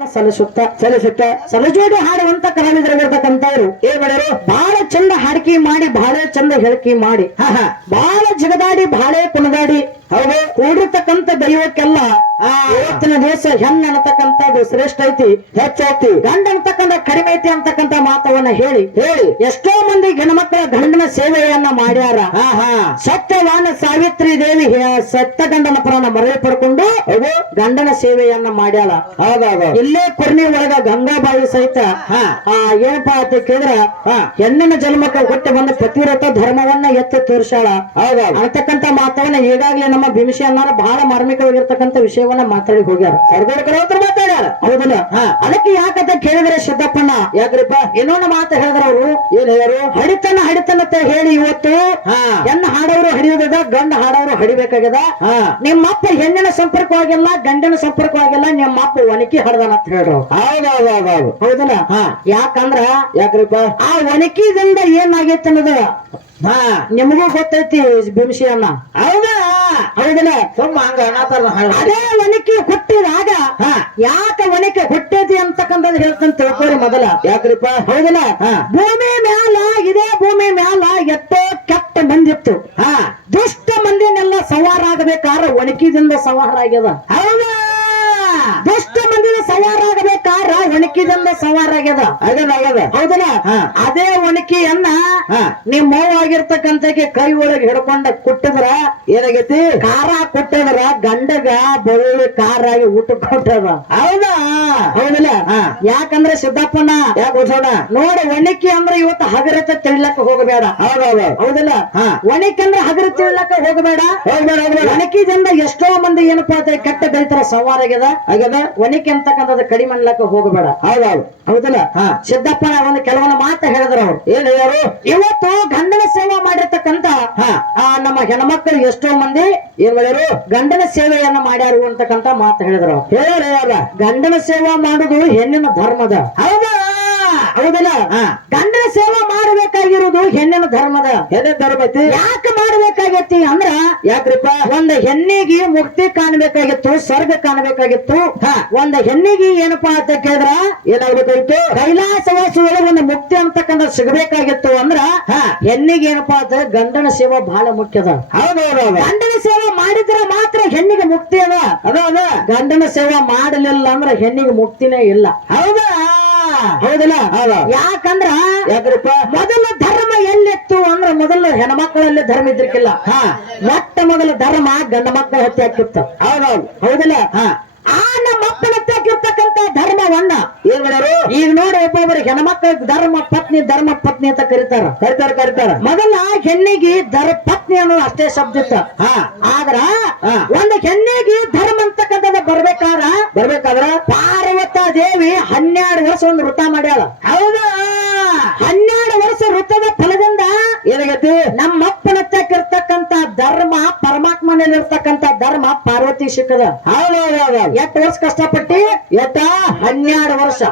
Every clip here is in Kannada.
ಸಲಜೋಡಿ ಹಾಡುವಂತ ಕಲಾವಿದರಾಗಿರ್ತಕ್ಕಂಥವ್ರು ಏನ್ ಮಾಡ್ಯಾರು, ಬಹಳ ಚಂದ ಹಾಡಿಕೆ ಮಾಡಿ, ಬಹಳ ಚಂದ ಹೇಳಿಕೆ ಮಾಡಿ, ಬಹಳ ಜಗದಾಡಿ, ಬಹಳ ಕುಣದಾಡಿ, ಹೌದು ಕೂಡಿರ್ತಕ್ಕಂಥ ದೈವಕ್ಕೆಲ್ಲ ಇವತ್ತಿನ ದಿವಸ ಹೆಣ್ಣು ಅನ್ನತಕ್ಕಂಥದ್ದು ಶ್ರೇಷ್ಠ ಐತಿ, ಹೆಚ್ಚೈತಿ, ಗಂಡ ಅಂತಕ್ಕಂಥ ಕಡಿಮೆ ಐತಿ ಅಂತಕ್ಕಂಥ ಮಾತವನ್ನ ಹೇಳಿ ಎಷ್ಟೋ ಮಂದಿ ಹೆಣ್ಮಕ್ಳ ಗಂಡನ ಸೇವೆಯನ್ನ ಮಾಡ್ಯಾರ. ಸತ್ಯವಾನ ಸಾವಿತ್ರಿ ದೇವಿ ಸತ್ತ ಗಂಡನ ಪ್ರಾಣ ಮರಳಿ ಪಡ್ಕೊಂಡು ಗಂಡನ ಸೇವೆಯನ್ನ ಮಾಡ್ಯಾಳ. ಇಲ್ಲೇ ಕೊರ್ನಿ ಒಳಗ ಗಂಗಾಬಾಯಿ ಸಹಿತ ಏನಪ್ಪಾ ಅಂತ ಕೇಳಿದ್ರ ಹೆಣ್ಣಿನ ಜನ್ಮಕ್ಕೆ ಹುಟ್ಟಿ ಬಂದ ಪತಿವ್ರತ ಧರ್ಮವನ್ನ ಎತ್ತಿ ತೋರಿಸಾಳ. ಅಂತಕ್ಕಂಥ ಮಾತವನ್ನ ಈಗಾಗಲೇ ನಮ್ಮ ಭೀಮಶಿ ಅನ್ನಾರ ಬಹಳ ಮಾರ್ಮಿಕವಾಗಿರ್ತಕ್ಕಂಥ ವಿಷಯವನ್ನ ಮಾತಾಡಿ ಹೋಗ್ಯಾರ, ಸರ್ಗೋಡ್ಕರ ಮಾತಾಡ್ಯಾರ. ಹೌದಲ್ಲ? ಅದಕ್ಕೆ ಯಾಕಂತ ಕೇಳಿದ್ರೆ ಸಿದ್ದಪ್ಪಣ್ಣ ಯಾಕ್ರಿಪ್ಪ ಇನ್ನೊಂದು ಮಾತು ಹೇಳಿದ್ರ ಅವರು ಏನ್ ಹೇಳ್ಯಾರು, ಹಡಿತನ ಅಂತ ಹೇಳಿ ಇವತ್ತು ಹೆಣ್ಣು ಹಾಡೋರು ಹಡಿಯೋದ, ಗಂಡ ಹಾಡೋರು ಹಡಿಬೇಕಾಗ್ಯದ. ನಿಮ್ಮಪ್ಪ ಹೆಣ್ಣಿನ ಸಂಪರ್ಕವಾಗಿಲ್ಲ, ಗಂಡನ ಸಂಪರ್ಕವಾಗಿಲ್ಲ, ನಿಮ್ಮಪ್ಪ ಒಣಕಿ ಹಡ್ದಾನ ಅಂತ ಹೇಳ್ರು. ಹೌದಲ್ಲ? ಯಾಕಂದ್ರ ಯಾಕ್ರಿಪ್ಪ ಆ ಒಣಕಿದಿಂದ ಏನಾಗೈತಿ ಅನ್ನೋದು ನಿಮಗೂ ಗೊತ್ತೈತಿ ಭೀಮಶಿ ಅಣ್ಣ. ಹೌದಾ? ಹೌದಲ್ಲ? ಅದೇ ಒಣಕಿ ಹುಟ್ಟಿದಾಗ ಯಾಕ ಒಣಕೆ ಹುಟ್ಟೈತಿ ಅಂತಕ್ಕಂಥದ್ದು ಹೇಳ್ತಂತ ತಿಳ್ಕೊರಿ ಮೊದಲ. ಯಾಕ್ರಿಪ್ಪ? ಹೌದಲ್ಲ? ಭೂಮಿ ಮ್ಯಾಲ, ಇದೇ ಭೂಮಿ ಮ್ಯಾಲ ಎಷ್ಟೋ ಕೆಟ್ಟ ಮಂದಿತ್ತು. ದುಷ್ಟ ಮಂದಿನೆಲ್ಲ ಸವಾರ ಆಗಬೇಕಾದ್ರೆ ಒಣಕಿದಿಂದ ಸವಾರ ಆಗ್ಯದ. ಹೌದಾ? ದುಷ್ಟ ಮಂದಿನ ಸವಾರ ಆಗಬೇಕಾರ ಒಣಕಿದಿಂದ ಸವಾರ ಆಗ್ಯದ. ಹೌದಲ್ಲ? ಅದೇ ಒಣಕಿಯನ್ನ ನಿಮ್ ಮೌವಾಗಿರ್ತಕ್ಕಂಥ ಕೈ ಒಳಗೆ ಹಿಡ್ಕೊಂಡ ಕುಟ್ಟಿದ್ರ ಏನಾಗೈತಿ, ಖಾರ ಕೊಟ್ಟದ್ರ ಗಂಡಗ ಬೆಳ್ಳುಳ್ಳಿ ಖಾರ ಆಗಿ ಊಟ ಕೊಟ್ಟದ. ಹೌದಾ? ಹೌದಲ್ಲ? ಯಾಕಂದ್ರೆ ಸಿದ್ದಪ್ಪಣ್ಣ ಯಾಕೆ ಗೊತ್ತೋಣ ನೋಡ, ಒಣಕಿ ಅಂದ್ರೆ ಇವತ್ತು ಹಗರತ ತಿಳ್ಲಕ್ಕ ಹೋಗಬೇಡ. ಹೌದಲ್ಲ? ಒಣಕಿ ಅಂದ್ರೆ ಹಗರ ತಿಳ್ಲಕ್ಕ ಹೋಗಬೇಡ. ಒಣಕಿದಿಂದ ಎಷ್ಟೋ ಮಂದಿ ಏನಪ್ಪಾ ಅಂತ ಕೆಟ್ಟ ಬೆಳಿತಾರ, ಸವಾರ ಆಗ್ಯದ. ಒಣಕಿ ಅಂತಕ್ಕಂಥದ್ದು ಕಡಿಮೆ ಅನ್ಲಕ್ಕ ಹೋಗಬೇಡ. ಹೌದಲ್ಲ? ಸಿದ್ದಪ್ಪನ ಒಂದು ಕೆಲವೊಂದು ಮಾತು ಹೇಳಿದ್ರ ಅವ್ರು. ಏನ್ ಹೇಳ್ಯಾರು, ಇವತ್ತು ಗಂಡನ ಸೇವಾ ಮಾಡಿರ್ತಕ್ಕಂಥ ನಮ್ಮ ಹೆಣ್ಮಕ್ಳು ಎಷ್ಟೋ ಮಂದಿ ಏನ್ ಮಾಡ್ಯಾರು, ಗಂಡನ ಸೇವೆಯನ್ನ ಮಾಡ್ಯಾರು ಅಂತಕ್ಕಂಥ ಮಾತು ಹೇಳಿದ್ರು. ಹೇಳ್ಯಾರ ಗಂಡನ ಸೇವಾ ಮಾಡುದು ಹೆಣ್ಣಿನ ಧರ್ಮದ. ಹೌದಾ? ಹೌದಲ್ಲ? ಗಂಡನ ಸೇವಾ ಮಾಡಬೇಕಾಗಿರುವುದು ಹೆಣ್ಣಿನ ಧರ್ಮದ. ಹೆಣ್ಣಿನ ಧರ್ಮ ಐತಿ. ಯಾಕೆ ಮಾಡಬೇಕಾಗೈತಿ ಅಂದ್ರ ಯಾಕ್ರಿಪ್ಪ, ಒಂದು ಹೆಣ್ಣಿಗೆ ಮುಕ್ತಿ ಕಾಣಬೇಕಾಗಿತ್ತು, ಸ್ವರ್ಗ ಕಾಣಬೇಕಾಗಿತ್ತು. ಒಂದು ಹೆಣ್ಣಿಗೆ ಏನಪ್ಪಾ ಅಂತ ಕೇಳಿದ್ರ ಏನಾಗ್ಬೇಕಾಗಿತ್ತು, ಕೈಲಾಸವಾಸುಗಳ ಒಂದು ಮುಕ್ತಿ ಅಂತಕ್ಕಂಥ ಸಿಗಬೇಕಾಗಿತ್ತು. ಅಂದ್ರ ಹೆಣ್ಣಿಗೆ ಏನಪ್ಪಾ ಅಂತ ಗಂಡನ ಸೇವಾ ಬಹಳ ಮುಖ್ಯದ. ಹೌದೌದು? ಗಂಡನ ಸೇವಾ ಮಾಡಿದ್ರೆ ಮಾತ್ರ ಹೆಣ್ಣಿಗೆ ಮುಕ್ತಿ ಅದ. ಅದ ಗಂಡನ ಸೇವಾ ಮಾಡಲಿಲ್ಲ ಅಂದ್ರೆ ಹೆಣ್ಣಿಗೆ ಮುಕ್ತಿನೇ ಇಲ್ಲ. ಹೌದಾ? ಹೌದಲ್ಲ? ಯಾಕಂದ್ರ ಯಾಕ್ರಿಪ್ಪ, ಮೊದಲ ಧರ್ಮ ಎಲ್ಲಿತ್ತು ಅಂದ್ರ ಮೊದಲ ಹೆಣ್ಮಕ್ಕಳಲ್ಲಿ ಧರ್ಮ ಇದ್ರಿಕಿಲ್ಲ. ಮೊಟ್ಟ ಮೊದಲ ಧರ್ಮ ಗಂಡ ಮಕ್ಕಳ ಹತ್ಯೆ ಹಾಕಿತ್ತು. ಹೌದೌದು? ಹೌದಲ್ಲ? ಆ ನಮ್ಮ ಅಪ್ಪನ ಹತ್ಯೆ ಹಾಕಿರ್ತಕ್ಕಂಥ ಧರ್ಮವನ್ನ ಏನ್ ಮಾಡ್ಯಾರು, ಈಗ ನೋಡಿ ಒಬ್ಬೊಬ್ಬರು ಹೆಣ್ಮಕ್ಳ ಧರ್ಮ ಪತ್ನಿ ಅಂತ ಕರಿತಾರ. ಮೊದಲ ಹೆಣ್ಣಿಗೆ ಪತ್ನಿ ಅನ್ನೋ ಅಷ್ಟೇ ಶಬ್ದ ಇತ್ತ. ಆದ್ರ ಒಂದು ಹೆಣ್ಣಿಗೆ ಧರ್ಮ ಅಂತಕ್ಕಂಥದ್ದು ಬರ್ಬೇಕಾದ್ರ ಪಾರ್ವತ ದೇವಿ 12 ವರ್ಷ ಒಂದು ವೃತ ಮಾಡ್ಯಾಳ. ಹೌದಾ? 12 ವರ್ಷ ವೃತ್ತದ ಫಲದಿಂದ ಏನಾಗೈತಿ, ನಮ್ಮಪ್ಪನಕ್ಕಿರ್ತಕ್ಕಂಥ ಧರ್ಮ, ಪರಮಾತ್ಮನಲ್ಲಿರ್ತಕ್ಕಂಥ ಧರ್ಮ ಪಾರ್ವತಿ ಸಿಕ್ಕದ. ಎಷ್ಟು ವರ್ಷ ಕಷ್ಟಪಟ್ಟಿ? 12 ವರ್ಷ.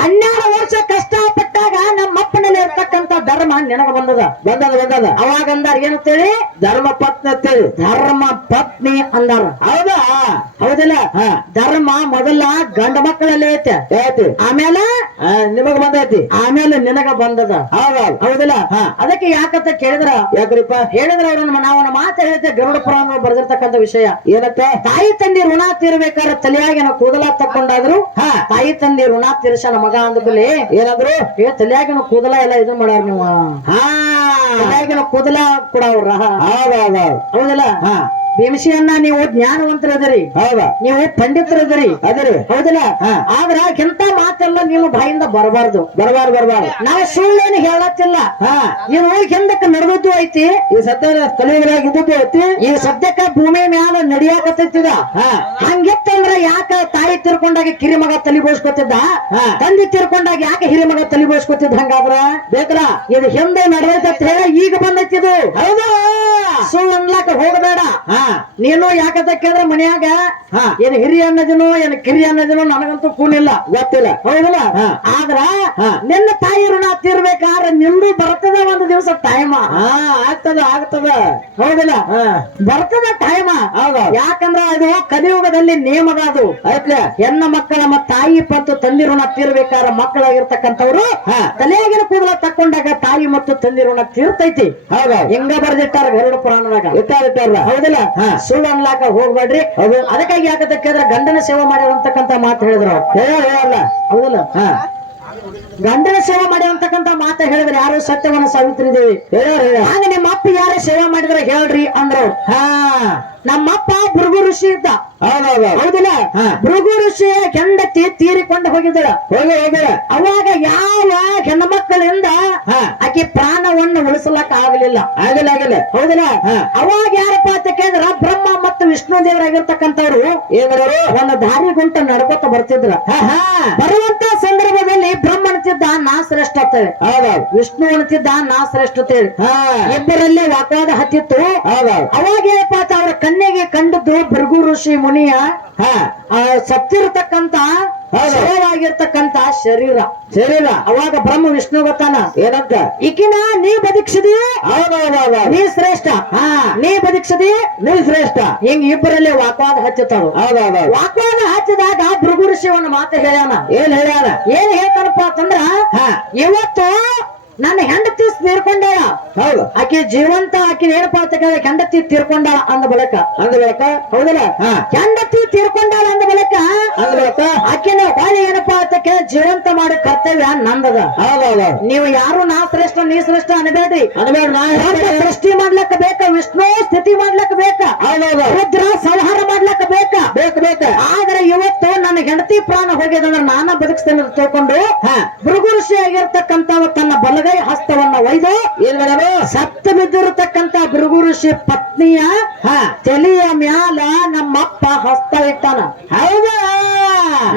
12 ವರ್ಷ ಕಷ್ಟಪಟ್ಟಾಗ ನಮ್ಮಪ್ಪನಲ್ಲಿ ಇರ್ತಕ್ಕಂಥ ಧರ್ಮ ನಿನಗ ಬಂದದ. ಅವಾಗ ಅಂದಾರ ಏನಂತೇಳಿ, ಧರ್ಮ ಪತ್ನಿ ಅಂತೇಳಿ. ಧರ್ಮ ಪತ್ನಿ ಅಂದಾರ. ಹೌದಾ? ಹೌದಲ್ಲ? ಧರ್ಮ ಮೊದಲ ಗಂಡ ಮಕ್ಕಳಲ್ಲೇ ಐತೆ, ಆಮೇಲೆ ನಿಮಗ ಬಂದೈತಿ, ಆಮೇಲೆ ನಿನಗ ಬಂದದ. ಹೌದಲ್ಲ? ಅದಕ್ಕೆ ಯಾಕಂತ ಕೇಳಿದ್ರ ಯಾಕ್ರಿಪ್ಪ ಹೇಳಿದ್ರ ಅವ್ರನ್ನ ನಾವು ಮಾತು ಹೇಳಿದ್ದೆ, ಗರುಡ ಪುರಾಣ ಬರೆದಿರ್ತಕ್ಕಂಥ ವಿಷಯ ಏನಂತ, ತಾಯಿ ತಂದೆ ಋಣ ತೀರ್ಬೇಕಾದ್ರೆ ತಲೆಯಾಗಿನ ಕೂದಲ ತಕ್ಕೊಂಡಾದ್ರು ತಾಯಿ ತಂದೆ ಋಣ ತೀರ್ಸನ ಮಗ ಅಂದ್ರಲ್ಲಿ ಏನಾದ್ರು ತಲೆಯಾಗಿನ ಕೂದಲ ಎಲ್ಲ ಇದು ಮಾಡ್ಯಾರ ನೀವು. ತಲೆಯಾಗಿನ ಕೂದಲ ಕೂಡ ಅವ್ರ. ಹೌದಲ್ಲ? ಭೀಮಶಿಯನ್ನ ನೀವು ಜ್ಞಾನವಂತರದಿರಿ, ಹೌದಾ? ನೀವು ಪಂಡಿತರದಿರಿ, ಹೌದಲ್ಲ? ಆದ್ರ ಎಂತ ಮಾತೆಲ್ಲ ನಿಮ್ಮ ಬಾಯಿಂದ ಬರಬಾರ್ದು. ನಾವು ಸುಳ್ಳೇನು ಹೇಳತ್ತಿಲ್ಲ. ನೀವು ಹಿಂದಕ್ಕೆ ನಡೆದದ್ದು ಐತಿ, ಈ ಸದ್ಯ ತಲೆಗಳಾಗಿದ್ದು ಐತಿ, ಈ ಸದ್ಯಕ್ಕ ಭೂಮಿ ಮ್ಯಾಲ ನಡಿಯಾಕತ್ತಿದ. ಹಂಗಿತ್ತಂದ್ರ ಯಾಕ ತಾಯಿ ತೀರ್ಕೊಂಡಾಗ ಕಿರಿಮಗ ತಲೆ ಬೋಸ್ಕೊತಿದ್ದ, ತಂದೆ ತೀರ್ಕೊಂಡಾಗ ಯಾಕೆ ಹಿರಿಮಗ ತಲೆ ಬೋಸ್ಕೊತಿದ್ದ? ಹಂಗಾದ್ರ ಬೇಕಲ್ಲ, ಇದು ಹಿಂದೆ ನಡೆದೈತೆ ಹೇಳ ಈಗ ಬಂದೈತಿದು. ಹೌದಾ? ಸುಳ್ಳು ಅನ್ಲಾಕ ಹೋಗಬೇಡ. ಹಾ ನೀನು ಯಾಕಂತ ಕೇಳಿದ್ರೆ ಮನ್ಯಾಗ ಹಾ ಏನ್ ಹಿರಿಯ ಅನ್ನೋದಿನೋ ಏನ್ ಕಿರಿಯ ಅನ್ನೋದಿನೋ ನನಗಂತೂ ಕೂನಿಲ್ಲ, ಗೊತ್ತಿಲ್ಲ. ಹೌದಲ್ಲ? ಹಾ. ಆದ್ರ ಹಾ. ನಿನ್ನ ತಾಯಿ ಋಣ ತೀರ್ಬೇಕಾದ್ರೆ ನಿಂದು ಬರ್ತದ ಒಂದು ದಿವಸ ಟೈಮ. ಹಾ ಆಗ್ತದ ಆಗ್ತದ. ಹೌದಲ್ಲ? ಹಾ ಬರ್ತದ ಟೈಮ. ಹೌದು. ಯಾಕಂದ್ರ ಅದು ಕಲಿಯುಗದಲ್ಲಿ ನೇಮದ ಅದು. ಆಯ್ತ್ಲೆ. ಹೆಣ್ಣ ಮಕ್ಕಳ ತಾಯಿ ಮತ್ತು ತಂದೆ ಋಣ ತೀರ್ಬೇಕಾದ್ರೆ ಮಕ್ಕಳಾಗಿರ್ತಕ್ಕಂಥವ್ರು ಹಾ. ತಲೆಯಾಗಿನ ಕೂದಲ ತಕ್ಕೊಂಡಾಗ ತಾಯಿ ಮತ್ತು ತಂದೆ ಋಣ ತೀರ್ತೈತಿ. ಹೌದು. ಹಿಂಗ ಬರ್ದಿಟ್ಟಾರ ಗರುಡ ಪುರಾಣದಾಗ. ಇಟ್ಟಾರ ಹೌದಲ್ಲ? ಹಾ. ಸುಳ್ಳು ಅನ್ಲಾಕ ಹೋಗ್ಬೇಡ್ರಿ. ಹೌದು. ಅದಕ್ಕಾಗಿ ಯಾಕಂತ ಕೇಳಿದ್ರೆ ಗಂಡನ ಸೇವೆ ಮಾಡಿರಂತಕ್ಕಂತ ಮಾತು ಹೇಳಿದ್ರು ಅವ್ರು. ಹೇಳಲ್ಲ. ಹೌದಲ್ಲ? ಹಾ ಗಂಡನ ಸೇವೆ ಮಾಡಿರಂತಕ್ಕಂತ ಮಾತು ಹೇಳಿದ್ರೆ ಯಾರು ಸತ್ಯವನ್ನ ಸಾವಿತ್ರಿ ದೇವಿ. ಹಾಗ ನಿಮ್ಮ ಅಪ್ಪ ಯಾರ ಸೇವೆ ಮಾಡಿದ್ರೆ ಹೇಳ್ರಿ ಅಂದ್ರು. ಹಾ ನಮ್ಮಪ್ಪ ಭೃಗು ಋಷಿ ಇದ್ದ. ಹೌದೌದು. ಹೌದಿಲ್ಲ? ಹಾ. ಭೃಗು ಋಷಿಯ ಹೆಂಡತಿ ತೀರಿಕೊಂಡು ಹೋಗಿದ್ದಳ. ಹೋಗಿಲ್ಲ. ಅವಾಗ ಯಾವ ಹೆಣ್ಮಕ್ಕಳಿಂದ ಹಾ. ಆಕೆ ಪ್ರಾಣವನ್ನು ಉಳಿಸಲಕ್ಕ ಆಗಲಿಲ್ಲ. ಆಗಿಲ್ಲ. ಹೌದಿಲ್ಲ? ಹಾ. ಅವಾಗ ಯಾರಪ್ಪ ಅಂತ ಕೇಳಿದ್ರ ಬ್ರಹ್ಮ ಮತ್ತು ವಿಷ್ಣು ದೇವರಾಗಿರ್ತಕ್ಕಂಥವ್ರು ಏನ್ ಮಾಡೋರು? ಒಂದು ದಾರಿ ಗುಂಟ ನಡ್ಕೊತ ಬರ್ತಿದ್ರ. ಬರುವಂತ ಸಂದರ್ಭದಲ್ಲಿ ಬ್ರಹ್ಮ ಅನ್ತಿದ್ದ ನಾ ಶ್ರೇಷ್ಠ ಅಂತೇಳಿ, ಹೌದೌದು. ವಿಷ್ಣು ಅನ್ತಿದ್ದ ನಾ ಶ್ರೇಷ್ಠ ಅಂತೇಳಿ. ಹಾ ಇಬ್ಬರಲ್ಲಿ ವಾಗ್ವಾದ ಹತ್ತಿತ್ತು. ಹೌದೌದು. ಅವಾಗ ಏನಪ್ಪ ಅಂತ ಅವ್ರ ಕಣ್ಣಿಗೆ ಕಂಡದ್ದು ಭೃಗು ಋಷಿ ಮುನಿಯ ಹಾ ಸತ್ತಿರತಕ್ಕಂತ ಶವವಾಗಿರ್ತಕ್ಕಂತ ಶರೀರ. ಅವಾಗ ಬ್ರಹ್ಮ ವಿಷ್ಣು ಗೊತ್ತಾನ ಏನಂತ? ಈಕಿನ ನೀ ಬದುಕಿಸಿದಿ, ಹೌದೌದು. ನೀ ಶ್ರೇಷ್ಠ. ಹಾ ನೀ ಬದುಕಿಸಿದಿ, ನೀ ಶ್ರೇಷ್ಠ. ಹಿಂಗ್ ಇಬ್ಬರಲ್ಲಿ ವಾಗ್ವಾದ ಹಚ್ಚುತ್ತಾವ. ಹೌದೌದು. ವಾಗ್ವಾದ ಹಚ್ಚಿದಾಗ ಭೃಗು ಋಷಿ ಒಂದು ಮಾತು ಹೇಳ್ಯಾನ. ಏನ್ ಹೇಳ್ಯಾನ? ಏನ್ ಹೇಳ್ತಾನಪ್ಪ ಅಂತಂದ್ರ, ಹಾ ಇವತ್ತು ನನ್ನ ಹೆಂಡತಿ ತೀರ್ಕೊಂಡಾಳ. ಹೌದು. ಆಕೆ ಜೀವಂತ. ಆಕೆ ಏನಪ್ಪ ಅಂತ ಕೇಳಿದ್ರೆ ಹೆಂಡತಿ ತೀರ್ಕೊಂಡಾಳ ಅಂದ ಬಳಿಕ. ಹೌದಲ್ಲ? ಹಾ. ಹೆಂಡತಿ ತೀರ್ಕೊಂಡಾಳ ಅಂದ ಬಳಿಕ ಆಕೆನ ಹೊಳೆ ಏನಪ್ಪಾ ಅಂತ ಕೇಳಿ ಜೀವಂತ ಮಾಡೋ ಕರ್ತವ್ಯ ನಂದದ. ಹೌದೌದು. ನೀವು ಯಾರು ನಾ ಶ್ರೇಷ್ಠ ನೀ ಶ್ರೇಷ್ಠ ಅನ್ಬೇಡ್ರಿ. ನಾ ಸೃಷ್ಟಿ ಮಾಡ್ಲಕ್ಕ ಬೇಕ, ವಿಷ್ಣು ಸ್ಥಿತಿ ಮಾಡ್ಲಕ್ಕ ಬೇಕ, ಹೌದೌದು. ರುದ್ರ ಸಂಹಾರ ಮಾಡ್ಲಕ್ಕ ಬೇಕ. ಆದ್ರೆ ಇವತ್ತು ನನ್ನ ಹೆಂಡತಿ ಪ್ರಾಣ ಹೋಗ್ಯದಂದ್ರೆ ನಾನ ಬದುಕಿಸ್ತೇನೆ ಅಂತ ತಿಳ್ಕೊಂಡು ಭೃಗು ಋಷಿ ಆಗಿರ್ತಕ್ಕಂಥವ ತನ್ನ ಬಲಗೈ ಹಸ್ತವನ್ನ ಒಯ್ದು ಏನ್ ಮಾಡೋರು? ಸತ್ತು ಬಿದ್ದಿರತಕ್ಕಂತ ಭೃಗು ಋಷಿ ಪತ್ನಿಯ ತಲೆಯ ಮ್ಯಾಲ ನಮ್ಮಪ್ಪ ಹಸ್ತ ಇಟ್ಟಾನ. ಹೌದಾ?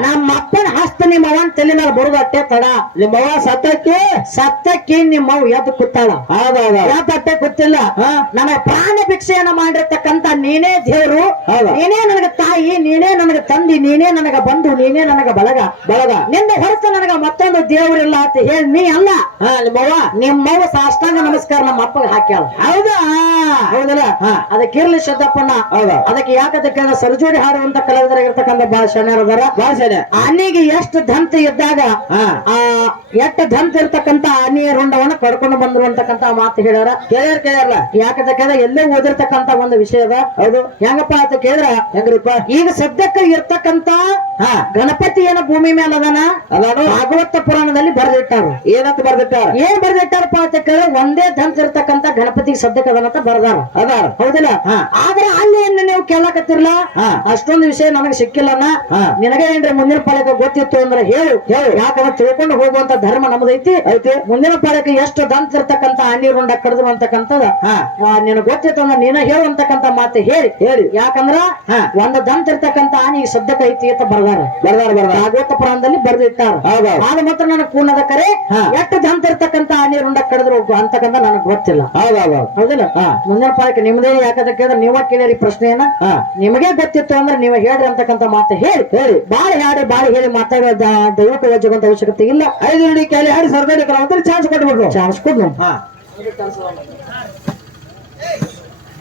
ನಮ್ಮಪ್ಪನ ಹಸ್ತ ನಿಮ್ಮವನ್ ತಲೆ ಮೇಲೆ ಬರುದು ಅಟ್ಟೆ ತಡ. ನಿಮ್ಮವ್ವ ಸತ್ತಕ್ಕೆ ನಿಮ್ಮವ್ ಎದ್ದು ಕೂತಾಳ. ಅಟ್ಟೆ ಕೂತಿಲ್ಲ. ನನ್ನ ಪ್ರಾಣ ಭಿಕ್ಷೆಯನ್ನ ಮಾಡಿರ್ತಕ್ಕಂತ ನೀನೇ ದೇವ್ರು, ನೀನೇ ನನಗ ತಾಯಿ, ನೀನೇ ನನಗ ತಂದಿ, ನೀನೇ ನನಗ ಬಂಧು, ನೀನೇ ನನಗ ಬಳಗ. ನಿನ್ನ ಹೊರತು ನನಗ ಮತ್ತೊಂದು ದೇವ್ರಿಲ್ಲ ಅಂತ ಹೇಳಿ ನೀ ಅಲ್ಲ ನಿಮ್ಮವ್ವ ಸಾಷ್ಟಾಂಗ ನಮಸ್ಕಾರ ನಮ್ಮ ಅಪ್ಪಗೆ ಹಾಕ್ಯಾಳ. ಹೌದಲ್ಲ? ಅದಕ್ಕಿರ್ಲಿ ಶಬ್ದಪ್ಪಣ್ಣ. ಅದಕ್ಕೆ ಯಾಕದಕ್ಕೆ ಸರ್ಜೋಡಿ ಹಾಡುವಂತ ಕಲಾವಿದರಾಗಿರ್ತಕ್ಕಂಥ ಬಹಳ ಶಣ್ಯರದಾರ. ಆನೆಗೆ ಎಷ್ಟು ದಂತ ಇದ್ದಾಗ ಎಷ್ಟು ದಂತ ಇರ್ತಕ್ಕಂಥ ಆನೆಯ ರುಂಡವನ್ನ ಕಡ್ಕೊಂಡು ಬಂದ್ರು ಅಂತಕ್ಕಂಥ ಮಾತು ಹೇಳ್ಯಾರ. ಕೇಳ್ಯಾರಲ್ಲ? ಯಾಕಂದ್ರೆ ಎಲ್ಲೇ ಓದಿರ್ತಕ್ಕಂಥ ಒಂದು ವಿಷಯ ಅದ. ಹೌದು. ಹೆಂಗಪ್ಪ ಅಂತ ಕೇಳಿದ್ರ ಹೆಂಗ್ರಿಪ್ಪ, ಈಗ ಸದ್ಯಕ್ಕೆ ಇರ್ತಕ್ಕಂಥ ಗಣಪತಿ ಏನ ಭೂಮಿ ಮೇಲೆ ಅದಾನ ಭಾಗವತ ಪುರಾಣದಲ್ಲಿ ಬರ್ದಿಟ್ಟಾರ. ಏನಂತ ಬರ್ದಿಟ್ಟಾರ? ಏನ್ ಬರ್ದಿಟ್ಟಾರಪ್ಪ ಅಂತ ಕೇಳಿದ್ರೆ ಒಂದೇ ದಂತ ಇರ್ತಕ್ಕಂಥ ಗಣಪತಿಗೆ ಸದ್ಯಕ್ಕೆ ಅದನ್ನಂತ ಬರ್ದಾರ. ಹೌದಿಲ್ಲ? ಆದ್ರೆ ಅಲ್ಲಿ ಏನು ನೀವು ಕೇಳಕತ್ತಿರ್ಲ, ಅಷ್ಟೊಂದು ವಿಷಯ ನನಗೆ ಸಿಕ್ಕಿಲ್ಲನ. ನಿನಗೆ ಏನ್ರಿ ಮುಂದಿನ ಪಾಳಕ್ಕೆ ಗೊತ್ತಿತ್ತು ಅಂದ್ರೆ ಹೇಳು. ಯಾಕಂದ್ರೆ ತಿಳ್ಕೊಂಡು ಹೋಗುವಂತ ಧರ್ಮ ನಮ್ದೈತಿ. ಮುಂದಿನ ಪಾಳಕ್ಕೆ ಎಷ್ಟು ದಂತ ಇರ್ತಕ್ಕಂಥ ಆನಿ ರುಂಡ ಕಡ್ದ್ರು ಅಂತಕ್ಕಂಥದ ನಿನಗೆ ಗೊತ್ತಿತ್ತು ಅಂದ್ರೆ ನೀನ ಹೇಳುವಂತಕ್ಕಂಥ ಮಾತು ಹೇಳಿ. ಯಾಕಂದ್ರ ಒಂದು ದಂತ ಇರ್ತಕ್ಕಂಥ ಆನಿ ಸದ್ಯಕ್ಕೆ ಐತಿ ಅಂತ ಬರ್ದಾರ. ಭಾಗವತ ಪುರಾಣದಲ್ಲಿ ಬರ್ದಿಟ್ಟಾರ. ಆದ ಮಾತ್ರ ನನಗೆ ಪೂರ್ಣದ ಕರೆ ಎಷ್ಟು ದಂತ ಇರ್ತಕ್ಕಂಥ ಆನಿ ರುಂಡ ಕಡಿದ್ರು ಅಂತಕ್ಕಂಥ ನನಗೆ ಗೊತ್ತಿಲ್ಲ. ಹೌದಿಲ್ಲ? ಮುಂದಿನ ಪಾಳಕ್ಕೆ ನಿಮ್ದೇ. ಯಾಕಂತ ಕೇಳಿದ್ರೆ ನೀವ ಕೇಳಿ ಪ್ರಶ್ನೆಯನ್ನ ನಿಮಗೆ ಗೊತ್ತಿತ್ತು ಅಂದ್ರೆ ನೀವು ಹೇಳ್ರಿ ಅಂತಕ್ಕಂಥ ಮಾತು ಹೇಳಿ ಬಾಳ ಹೇಳಿ ಮಾತಾಡೋ ದೈವಕ್ಕೆ ವಜ್ಜುವಂತ ಅವಶ್ಯಕತೆ ಇಲ್ಲ. 5 ನುಡಿ ಕೇಳಿ ಹಾಡಿ ಸರ್ದಾರಿ ಕಲಾವಂತರು ಚಾನ್ಸ್ ಕೊಟ್ಬಿಡ್ರು. ಚಾನ್ಸ್ ಕೊಡ್ನು.